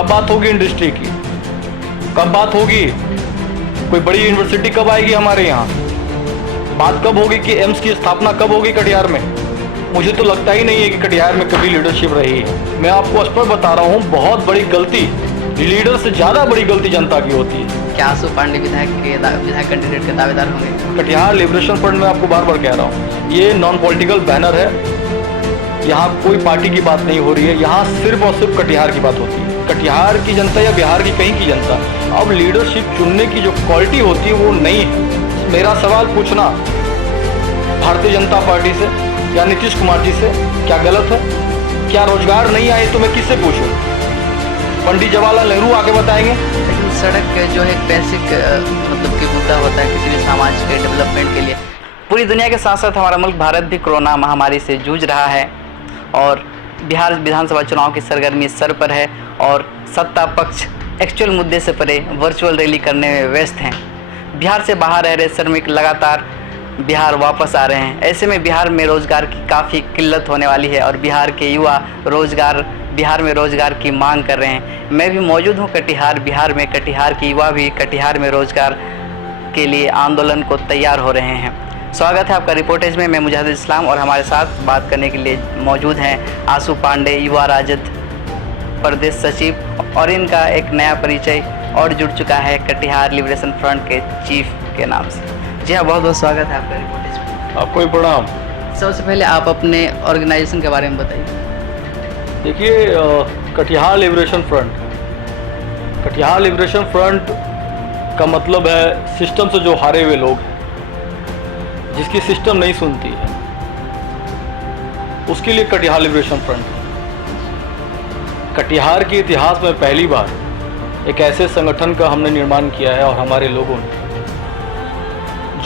कब बात होगी इंडस्ट्री की, कब बात होगी, कोई बड़ी यूनिवर्सिटी कब आएगी हमारे यहाँ, बात कब होगी कि एम्स की स्थापना कब होगी कटिहार में। मुझे तो लगता ही नहीं है कि कटिहार में कभी लीडरशिप रही है। मैं आपको स्पष्ट बता रहा हूँ, बहुत बड़ी गलती, लीडर से ज़्यादा बड़ी गलती जनता की होती है। क्या आशु पांडे विधायक कैंडिडेट के दावेदार होंगे? कटिहार लिबरेशन फ्रंट में आपको बार बार कह रहा हूँ, ये नॉन पॉलिटिकल बैनर है, यहाँ कोई पार्टी की बात नहीं हो रही है, यहाँ सिर्फ और सिर्फ कटिहार की बात होती है, कटिहार की जनता या बिहार की कहीं की जनता। अब लीडरशिप चुनने की जो क्वालिटी होती है वो नहीं है। मेरा सवाल पूछना भारतीय जनता पार्टी से या नीतीश कुमार जी से क्या गलत है? क्या रोजगार नहीं आए तो मैं किससे पूछूं? पंडित जवाहरलाल नेहरू आके बताएंगे? लेकिन सड़क जो है बेसिक मतलब कि मुद्दा होता है किसी भी समाज के डेवलपमेंट के लिए। पूरी दुनिया के साथ साथ हमारा मुल्क भारत भी कोरोना महामारी से जूझ रहा है और बिहार विधानसभा चुनाव की सरगर्मी सर पर है और सत्ता पक्ष एक्चुअल मुद्दे से परे वर्चुअल रैली करने में व्यस्त हैं। बिहार से बाहर रह रहे श्रमिक लगातार बिहार वापस आ रहे हैं। ऐसे में बिहार में रोज़गार की काफ़ी किल्लत होने वाली है और बिहार के युवा बिहार में रोज़गार की मांग कर रहे हैं। मैं भी मौजूद हूँ कटिहार बिहार में। कटिहार के युवा भी कटिहार में रोज़गार के लिए आंदोलन को तैयार हो रहे हैं। स्वागत है आपका रिपोर्टेज में। मैं मुजाहिद इस्लाम और हमारे साथ बात करने के लिए मौजूद हैं आशु पांडे, युवा राजद प्रदेश सचिव, और इनका एक नया परिचय और जुड़ चुका है कटिहार लिबरेशन फ्रंट के चीफ के नाम से। जी हाँ, बहुत बहुत स्वागत है आपका रिपोर्टेज में। आपको भी प्रणाम। सबसे पहले आप अपने ऑर्गेनाइजेशन के बारे में बताइए। देखिए, कटिहार लिबरेशन फ्रंट का मतलब है सिस्टम से जो हारे हुए लोग हैं, जिसकी सिस्टम नहीं सुनती है, उसके लिए कटिहार लिबरेशन फ्रंट है। कटिहार के इतिहास में पहली बार एक ऐसे संगठन का हमने निर्माण किया है और हमारे लोगों ने,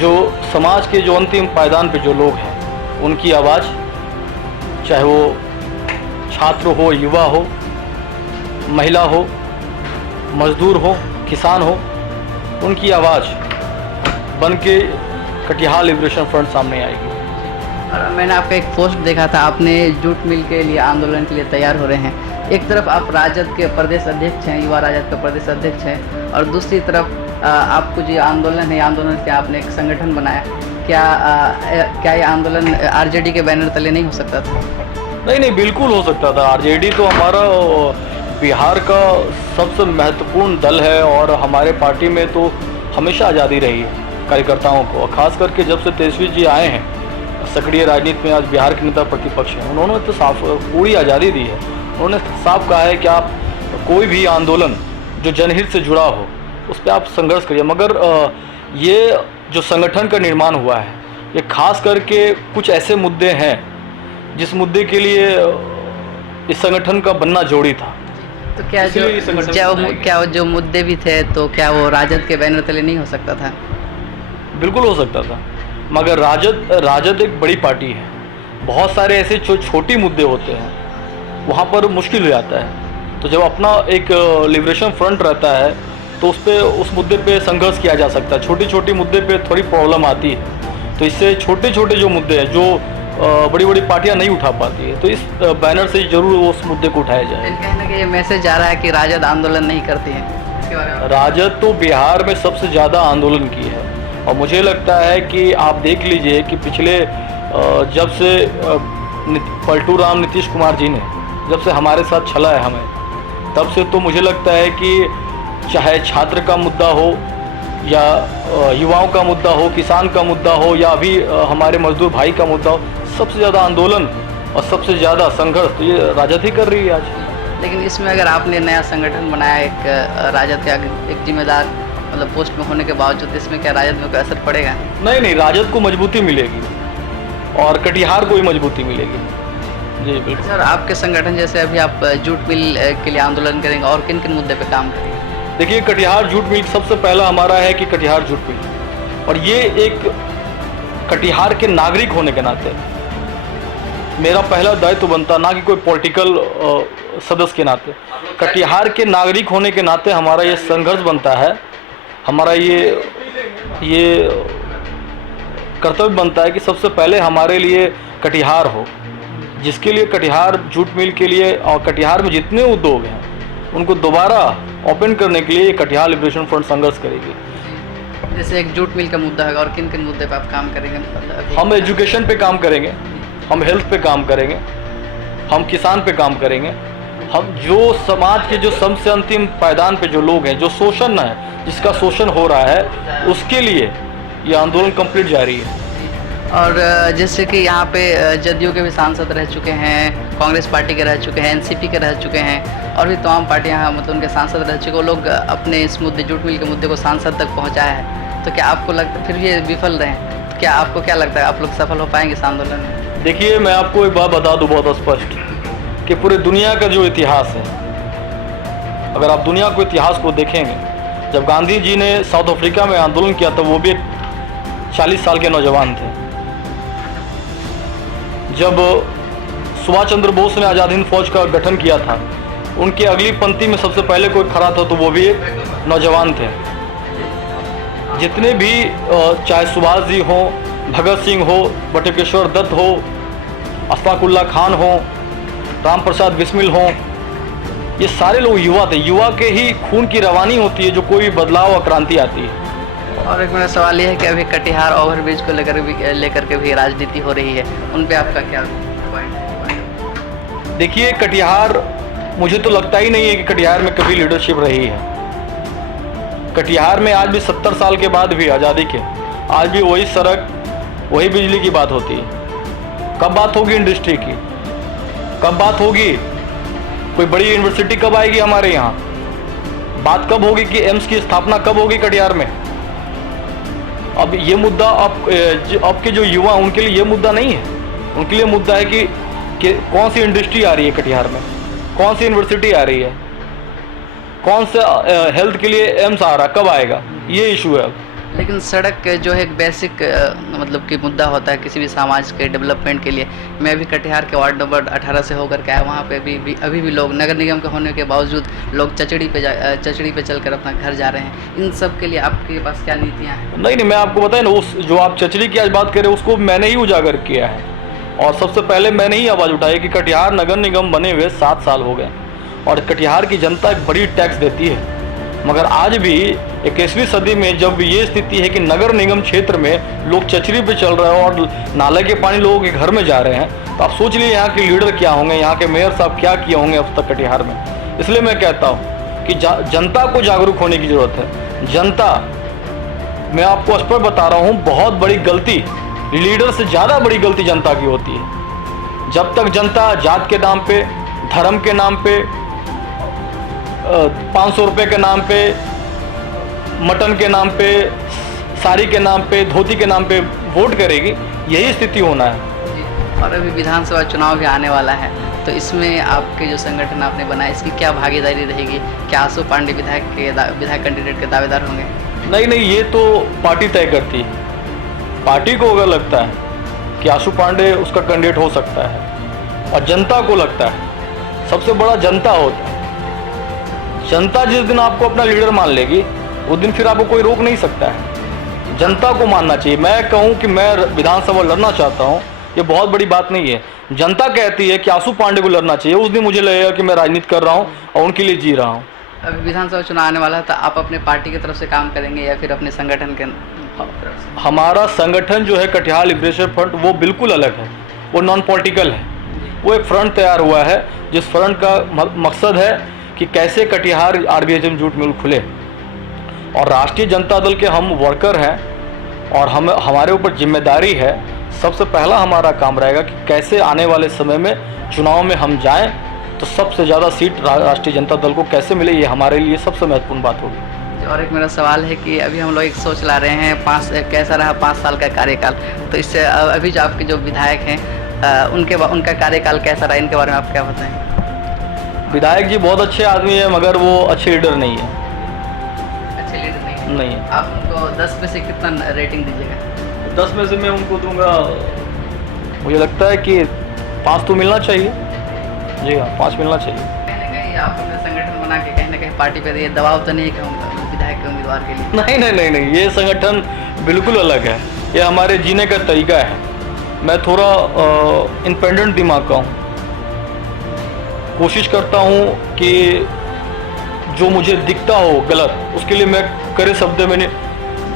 जो समाज के जो अंतिम पायदान पे जो लोग हैं उनकी आवाज़, चाहे वो छात्र हो, युवा हो, महिला हो, मजदूर हो, किसान हो, उनकी आवाज़ बन के कटिहार लिबरेशन फ्रंट सामने आएगी। मैंने आपका एक पोस्ट देखा था, आपने जूट मिल के लिए आंदोलन के लिए तैयार हो रहे हैं। एक तरफ आप राजद के प्रदेश अध्यक्ष हैं, युवा राजद के प्रदेश अध्यक्ष हैं, और दूसरी तरफ आपको जो आंदोलन है, आंदोलन से आपने एक संगठन बनाया। क्या ये आंदोलन आरजेडी के बैनर तले नहीं हो सकता था? नहीं, बिल्कुल हो सकता था। आरजेडी तो हमारा बिहार का सबसे महत्वपूर्ण दल है और हमारे पार्टी में तो हमेशा आज़ादी रही है कार्यकर्ताओं को। खास करके जब से तेजस्वी जी आए हैं सक्रिय राजनीति में, आज बिहार के नेता प्रतिपक्ष हैं, उन्होंने तो साफ पूरी आज़ादी दी है। उन्होंने साफ कहा है कि आप कोई भी आंदोलन जो जनहित से जुड़ा हो उस पर आप संघर्ष करिए। मगर ये जो संगठन का निर्माण हुआ है, ये खास करके कुछ ऐसे मुद्दे हैं जिस मुद्दे के लिए इस संगठन का बनना जरूरी था। तो क्या जो मुद्दे भी थे, तो क्या वो राजद के बैनर तले नहीं हो सकता था? बिल्कुल हो सकता था, मगर राजद एक बड़ी पार्टी है। बहुत सारे ऐसे छोटे मुद्दे होते हैं, वहाँ पर मुश्किल हो जाता है। तो जब अपना एक लिबरेशन फ्रंट रहता है तो उस मुद्दे पे संघर्ष किया जा सकता है। छोटी मुद्दे पे थोड़ी प्रॉब्लम आती है, तो इससे छोटे जो मुद्दे हैं जो बड़ी पार्टियां नहीं उठा पाती है, तो इस बैनर से जरूर उस मुद्दे को उठाया जाए। कहीं ना कहीं ये मैसेज आ रहा है कि राजद आंदोलन नहीं करती है, इसके बारे में? राजद तो बिहार में सबसे ज़्यादा आंदोलन की है और मुझे लगता है कि आप देख लीजिए कि पिछले जब से पलटू राम नीतीश कुमार जी ने जब से हमारे साथ चला है हमें, तब से तो मुझे लगता है कि चाहे छात्र का मुद्दा हो या युवाओं का मुद्दा हो, किसान का मुद्दा हो या अभी हमारे मजदूर भाई का मुद्दा हो, सबसे ज़्यादा आंदोलन और सबसे ज़्यादा संघर्ष तो ये राजद ही कर रही है आज। लेकिन इसमें अगर आपने नया संगठन बनाया, एक राजद का एक जिम्मेदार मतलब पोस्ट में होने के बावजूद, इसमें क्या राजद में कोई असर पड़ेगा? नहीं, राजद को मजबूती मिलेगी और कटिहार को भी मजबूती मिलेगी। जी बिल्कुल सर, आपके संगठन जैसे अभी आप जूट मिल के लिए आंदोलन करेंगे और किन मुद्दे पे काम करेंगे? देखिए, कटिहार जूट मिल सबसे पहला हमारा है कि कटिहार जूट मिल, और ये एक कटिहार के नागरिक होने के नाते मेरा पहला दायित्व बनता, ना कि कोई पॉलिटिकल सदस्य के नाते, कटिहार के नागरिक होने के नाते हमारा ये संघर्ष बनता है, हमारा ये कर्तव्य बनता है कि सबसे पहले हमारे लिए कटिहार हो, जिसके लिए कटिहार जूट मिल के लिए और कटिहार में जितने उद्योग हैं उनको दोबारा ओपन करने के लिए कटिहार लिबरेशन फ्रंट संघर्ष करेगी। जैसे एक जूट मिल का मुद्दा है और किन किन मुद्दे पे आप काम करेंगे? हम एजुकेशन पे काम करेंगे, हम हेल्थ पे काम करेंगे, हम किसान पे काम करेंगे, हम जो समाज के जो सबसे अंतिम पायदान पे जो लोग हैं, जो शोषण है, जिसका शोषण हो रहा है, उसके लिए ये आंदोलन कंप्लीट जारी है। और जैसे कि यहाँ पे जदयू के भी सांसद रह चुके हैं, कांग्रेस पार्टी के रह चुके हैं, एनसीपी के रह चुके हैं और भी तमाम पार्टियाँ यहाँ मतलब उनके सांसद रह चुके हैं। वो लोग अपने इस मुद्दे जूट मिल के मुद्दे को सांसद तक पहुँचाया है, तो क्या आपको लगता फिर भी ये विफल रहे हैं, तो क्या आपको क्या लगता है आप लोग सफल हो पाएंगे इस आंदोलन में? देखिए, मैं आपको एक बात बता दूं बहुत स्पष्ट कि पूरे दुनिया का जो इतिहास है, अगर आप दुनिया को इतिहास को देखेंगे, जब गांधी जी ने साउथ अफ्रीका में आंदोलन किया था, वो भी एक 40 साल के नौजवान थे। जब सुभाष चंद्र बोस ने आज़ाद हिंद फौज का गठन किया था, उनके अगली पंक्ति में सबसे पहले कोई खड़ा था तो वो भी एक नौजवान थे। जितने भी चाहे सुभाष जी हो, भगत सिंह हो, बटुकेश्वर दत्त हो, अशफाक उल्लाह खान हो, राम प्रसाद बिस्मिल हो, ये सारे लोग युवा थे। युवा के ही खून की रवानी होती है जो कोई बदलाव और क्रांति आती है। और एक मेरा सवाल ये है कि अभी कटिहार ओवरब्रिज को लेकर के भी राजनीति हो रही है, उन पे आपका क्या पॉइंट है? देखिए, कटिहार, मुझे तो लगता ही नहीं है कि कटिहार में कभी लीडरशिप रही है। कटिहार में आज भी 70 साल के बाद भी आज़ादी के, आज भी वही सड़क, वही बिजली की बात होती है। कब बात होगी इंडस्ट्री की? कब बात होगी कोई बड़ी यूनिवर्सिटी? कब आएगी हमारे यहाँ? बात कब होगी कि एम्स की स्थापना कब होगी कटिहार में? अब ये मुद्दा अब के जो युवा, उनके लिए ये मुद्दा नहीं है। उनके लिए मुद्दा है कि कौन सी इंडस्ट्री आ रही है कटिहार में, कौन सी यूनिवर्सिटी आ रही है, कौन सा हेल्थ के लिए एम्स आ रहा, कब आएगा, ये इशू है अब। लेकिन सड़क जो है एक बेसिक मतलब कि मुद्दा होता है किसी भी समाज के डेवलपमेंट के लिए। मैं अभी कटिहार के वार्ड नंबर 18 से होकर के आया, वहाँ पे अभी भी लोग, नगर निगम के होने के बावजूद लोग चचड़ी पे चलकर अपना घर जा रहे हैं। इन सब के लिए आपके पास क्या नीतियाँ हैं? नहीं, मैं आपको बताया ना, उस जो आप चचड़ी की आज बात कर रहे हैं उसको मैंने ही उजागर किया है और सबसे पहले मैंने ही आवाज़ उठाई कि कटिहार नगर निगम बने हुए 7 साल हो गए और कटिहार की जनता एक बड़ी टैक्स देती है। मगर आज भी 21वीं सदी में जब ये स्थिति है कि नगर निगम क्षेत्र में लोग चचरी पे चल रहे हैं और नाले के पानी लोगों के घर में जा रहे हैं, तो आप सोच लीजिए यहाँ के लीडर क्या होंगे, यहाँ के मेयर साहब क्या किए होंगे अब तक कटिहार में। इसलिए मैं कहता हूँ कि जनता को जागरूक होने की ज़रूरत है। जनता, मैं आपको स्पष्ट बता रहा हूँ, बहुत बड़ी गलती, लीडर से ज़्यादा बड़ी गलती जनता की होती है। जब तक जनता जात के नाम पे, धर्म के नाम पे, 500 रुपये के नाम पे, मटन के नाम पे, साड़ी के नाम पे, धोती के नाम पे वोट करेगी, यही स्थिति होना है। और अभी विधानसभा चुनाव भी आने वाला है, तो इसमें आपके जो संगठन आपने बनाया, इसकी क्या भागीदारी रहेगी? क्या आशु पांडे विधायक कैंडिडेट के दावेदार होंगे? नहीं, ये तो पार्टी तय करती है। पार्टी को अगर लगता है कि आशु पांडे उसका कैंडिडेट हो सकता है और जनता को लगता है, सबसे बड़ा जनता होता है। जनता जिस दिन आपको अपना लीडर मान लेगी, उस दिन फिर आपको कोई रोक नहीं सकता है। जनता को मानना चाहिए। मैं कहूं कि मैं विधानसभा लड़ना चाहता हूं, ये बहुत बड़ी बात नहीं है। जनता कहती है कि आशु पांडे को लड़ना चाहिए, उस दिन मुझे लगेगा कि मैं राजनीति कर रहा हूं और उनके लिए जी रहा हूं। अभी विधानसभा चुनाव आने वाला है, तो आप अपने पार्टी की तरफ से काम करेंगे या फिर अपने संगठन के तरफ से? हमारा संगठन जो है कटिहार लिबरेशन फ्रंट, वो बिल्कुल अलग है, वो नॉन पॉलिटिकल है। वो एक फ्रंट तैयार हुआ है जिस फ्रंट का मकसद है कि कैसे कटिहार RBHM जूट मिल खुले। और राष्ट्रीय जनता दल के हम वर्कर हैं और हमारे ऊपर जिम्मेदारी है। सबसे पहला हमारा काम रहेगा कि कैसे आने वाले समय में चुनाव में हम जाएं तो सबसे ज़्यादा सीट राष्ट्रीय जनता दल को कैसे मिले, ये हमारे लिए सबसे महत्वपूर्ण बात होगी। और एक मेरा सवाल है कि अभी हम लोग एक सोच ला रहे हैं, कैसा रहा 5 साल का कार्यकाल, तो इससे अभी जो आपके जो विधायक हैं उनका कार्यकाल कैसा रहा, इनके बारे में आप क्या बताएं? विधायक जी बहुत अच्छे आदमी है, मगर वो अच्छे लीडर नहीं है। अच्छे लीडर नहीं है। आप उनको 10 में से कितना रेटिंग दीजिएगा? 10 में से मैं उनको दूंगा, मुझे लगता है कि 5 तो मिलना चाहिए। जी हाँ, 5 मिलना चाहिए। कहीं ना कहीं आप अपने संगठन बना के कहीं ना कहीं पार्टी पर ये दबाव तो नहीं है विधायक के उम्मीदवार के लिए? नहीं, ये संगठन बिल्कुल अलग है। ये हमारे जीने का तरीका है। मैं थोड़ा इंडिपेंडेंट दिमाग का हूँ। कोशिश करता हूँ कि जो मुझे दिखता हो गलत, उसके लिए मैं कड़े शब्द में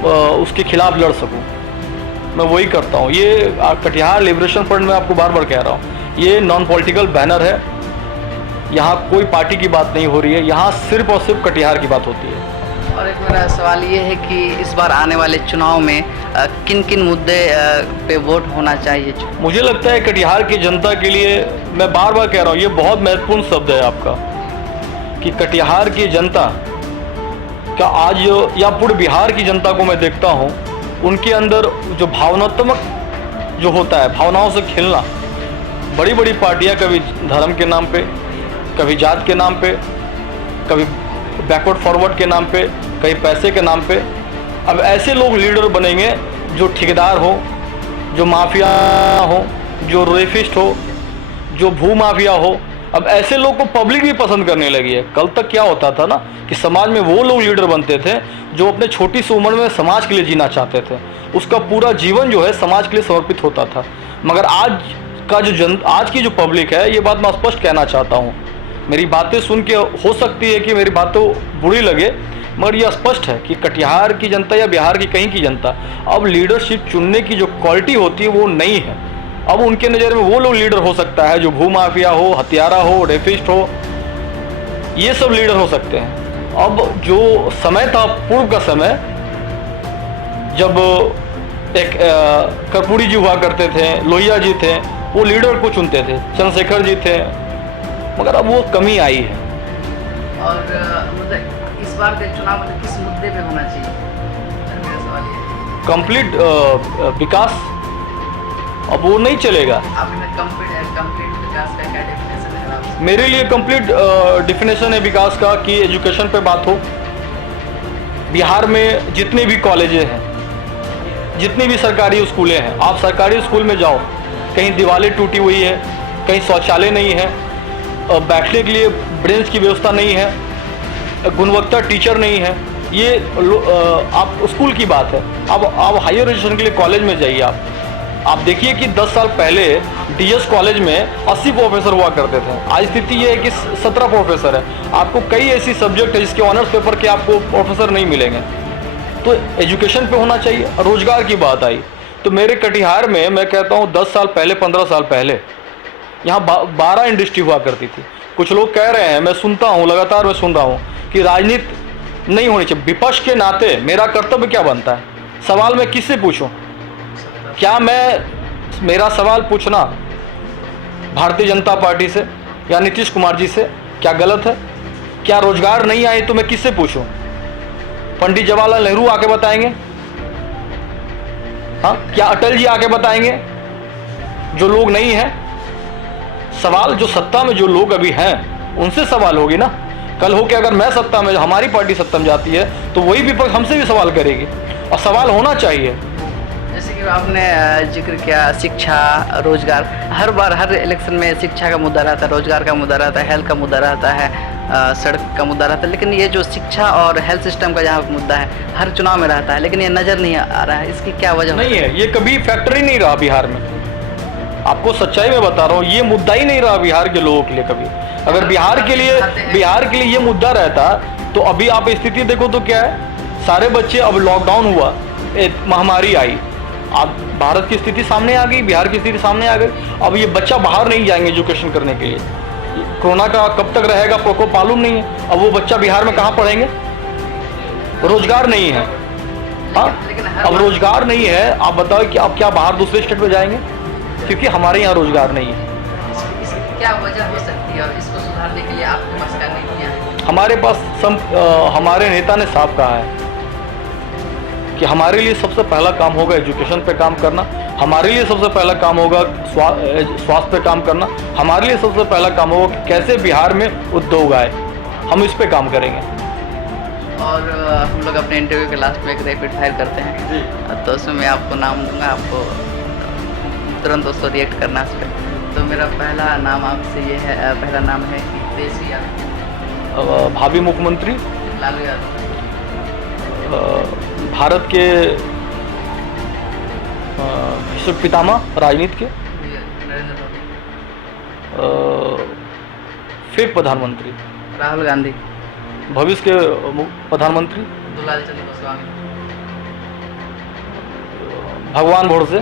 उसके खिलाफ लड़ सकूं, मैं वही करता हूं। ये कटिहार लिबरेशन फ्रंट में आपको बार बार कह रहा हूं, ये नॉन पॉलिटिकल बैनर है। यहाँ कोई पार्टी की बात नहीं हो रही है, यहाँ सिर्फ और सिर्फ कटिहार की बात होती है। और एक मेरा सवाल ये है कि इस बार आने वाले चुनाव में किन किन मुद्दे पे वोट होना चाहिए? मुझे लगता है कटिहार की जनता के लिए, मैं बार बार कह रहा हूँ, ये बहुत महत्वपूर्ण शब्द है आपका, कि कटिहार की जनता का आज या पूरे बिहार की जनता को मैं देखता हूँ, उनके अंदर जो भावनात्मक जो होता है, भावनाओं से खेलना, बड़ी बड़ी पार्टियाँ कभी धर्म के नाम पे, कभी जात के नाम पे, कभी बैकवर्ड फॉरवर्ड के नाम पे, कहीं पैसे के नाम पे, अब ऐसे लोग लीडर बनेंगे जो ठेकेदार हो, जो माफिया हो, जो रेफिस्ट हो, जो भू माफिया हो। अब ऐसे लोग को पब्लिक भी पसंद करने लगी है। कल तक क्या होता था ना कि समाज में वो लोग लीडर बनते थे जो अपने छोटी सी उम्र में समाज के लिए जीना चाहते थे, उसका पूरा जीवन जो है समाज के लिए समर्पित होता था। मगर आज की जो पब्लिक है, ये बात मैं स्पष्ट कहना चाहता हूँ, मेरी बातें सुन के हो सकती है कि मेरी बात तो बुरी लगे, मगर यह स्पष्ट है कि कटिहार की जनता या बिहार की कहीं की जनता अब लीडरशिप चुनने की जो क्वालिटी होती है वो नहीं है। अब उनके नज़र में वो लोग लीडर हो सकता है जो भू माफिया हो, हत्यारा हो, रेपिस्ट हो, ये सब लीडर हो सकते हैं। अब जो समय था, पूर्व का समय, जब एक कर्पूरी जी हुआ करते थे, लोहिया जी थे, वो लीडर को चुनते थे, चंद्रशेखर जी थे, मगर अब वो कमी आई है। और मतलब इस बार के चुनाव में किस मुद्दे पे होना चाहिए? मेरा सवाल ये है। कंप्लीट विकास, अब वो नहीं चलेगा। आपने कंप्लीट विकास का क्या डेफिनेशन है आपसे? मेरे लिए कंप्लीट डेफिनेशन है विकास का कि एजुकेशन पे बात हो। बिहार में जितने भी कॉलेजेस हैं, जितनी भी सरकारी स्कूलें हैं, आप सरकारी स्कूल में जाओ, कहीं दीवारें टूटी हुई है, कहीं शौचालय नहीं है, बैठने के लिए बेंच की व्यवस्था नहीं है, गुणवत्ता टीचर नहीं है। ये आप स्कूल की बात है। अब आप हायर एजुकेशन के लिए कॉलेज में जाइए, आप देखिए कि 10 साल पहले डीएस कॉलेज में 80 प्रोफेसर हुआ करते थे, आज स्थिति ये है कि 17 प्रोफेसर है। आपको कई ऐसी सब्जेक्ट है जिसके ऑनर्स पेपर के आपको प्रोफेसर नहीं मिलेंगे। तो एजुकेशन पे होना चाहिए। रोजगार की बात आई तो मेरे कटिहार में मैं कहता हूँ 10 साल पहले, 15 साल पहले यहाँ 12 इंडस्ट्री हुआ करती थी। कुछ लोग कह रहे हैं, मैं सुनता हूँ, लगातार मैं सुन रहा हूँ कि राजनीति नहीं होनी चाहिए। विपक्ष के नाते मेरा कर्तव्य क्या बनता है? सवाल मैं किससे पूछूं? क्या मेरा सवाल पूछना भारतीय जनता पार्टी से या नीतीश कुमार जी से क्या गलत है? क्या रोजगार नहीं आए तो मैं किससे पूछूं? पंडित जवाहरलाल नेहरू आके बताएंगे? हाँ, क्या अटल जी आके बताएंगे? जो लोग नहीं हैं, सवाल जो सत्ता में जो लोग अभी हैं उनसे सवाल होगी ना। कल हो के अगर मैं सत्ता में, हमारी पार्टी सत्ता में जाती है तो वही विपक्ष हमसे भी सवाल करेगी, और सवाल होना चाहिए। जैसे कि आपने जिक्र किया शिक्षा, रोजगार, हर बार हर इलेक्शन में शिक्षा का मुद्दा रहता है, रोजगार का मुद्दा रहता है, हेल्थ का मुद्दा रहता है, सड़क का मुद्दा रहता है। लेकिन ये जो शिक्षा और हेल्थ सिस्टम का जहाँ मुद्दा है हर चुनाव में रहता है, लेकिन ये नज़र नहीं आ रहा है। इसकी क्या वजह नहीं है? ये कभी फैक्टर ही नहीं रहा बिहार में। आपको सच्चाई में बता रहा हूँ, ये मुद्दा ही नहीं रहा बिहार के लोगों के लिए कभी। अगर बिहार के लिए ये मुद्दा रहता तो अभी आप स्थिति देखो तो क्या है, सारे बच्चे, अब लॉकडाउन हुआ, एक महामारी आई, अब भारत की स्थिति सामने आ गई, बिहार की स्थिति सामने आ गई। अब ये बच्चा बाहर नहीं जाएंगे एजुकेशन करने के लिए, कोरोना का कब तक रहेगा प्रकोप मालूम नहीं है। अब वो बच्चा बिहार में कहाँ पढ़ेंगे? रोजगार नहीं है। हाँ, अब रोजगार नहीं है, आप बताओ कि आप क्या बाहर दूसरे स्टेट में जाएंगे? क्योंकि हमारे यहाँ रोजगार नहीं है। क्या वजह हो सकती है और इसको सुधारने के लिए आपके पास क्या नीतियाँ हैं? हमारे पास हमारे नेता ने साफ कहा है कि हमारे लिए सबसे पहला काम होगा एजुकेशन पे काम करना, हमारे लिए सबसे पहला काम होगा स्वास्थ्य पे काम करना, हमारे लिए सबसे पहला काम होगा कि कैसे बिहार में उद्योग आए, हम इस पे काम करेंगे। और हम लोग अपने इंटरव्यू के लास्ट में एक रैपिड फायर करते हैं, तो उसमें मैं आपको नाम दूंगा, आपको तुरंत दोस्तों रिएक्ट करना उस पर। तो मेरा पहला नाम आपसे ये है, पहला नाम है तेजस्वी यादव। भावी मुख्यमंत्री लालू यादव। भारत के विश्व पितामह राजनीति के। नरेंद्र मोदी। फिर प्रधानमंत्री राहुल गांधी। भविष्य के प्रधानमंत्री दुलाल चंद्र गोस्वामी। भगवान भोड़ से